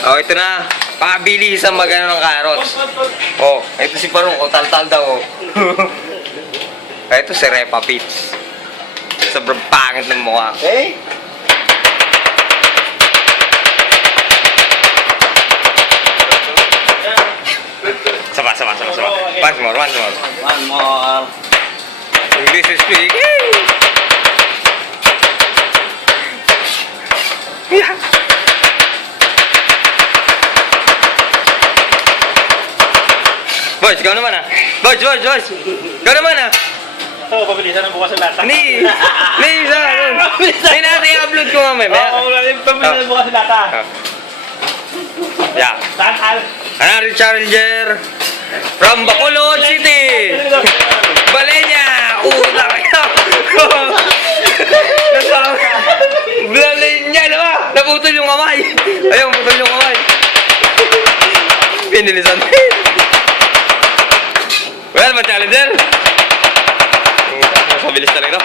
Oh, ito na. Pabilisan magano ng carrots. Oh, ito si Parong. Oh, tal-tal daw. Oh. Ito si Repa Pits. Sobrang pangit ng mukha. Okay? Saba. Once more. One more. English speaking. Yeah. Boys, ikaw naman ah. Boys. Ikaw naman ah. Ito, pabilisan ng bukas sa lata. Ni isa. May natin i-upload ko mamaya. Oo, pabilisan ng bukas sa lata. Yeah. Saan? Another challenger from Bacolod City. Balenya. Utang ito. Balenya, diba? Naputol yung kamay. Ayun, putol yung kamay. Pinilisan. Well, ma-challenger. Mabilis talaga.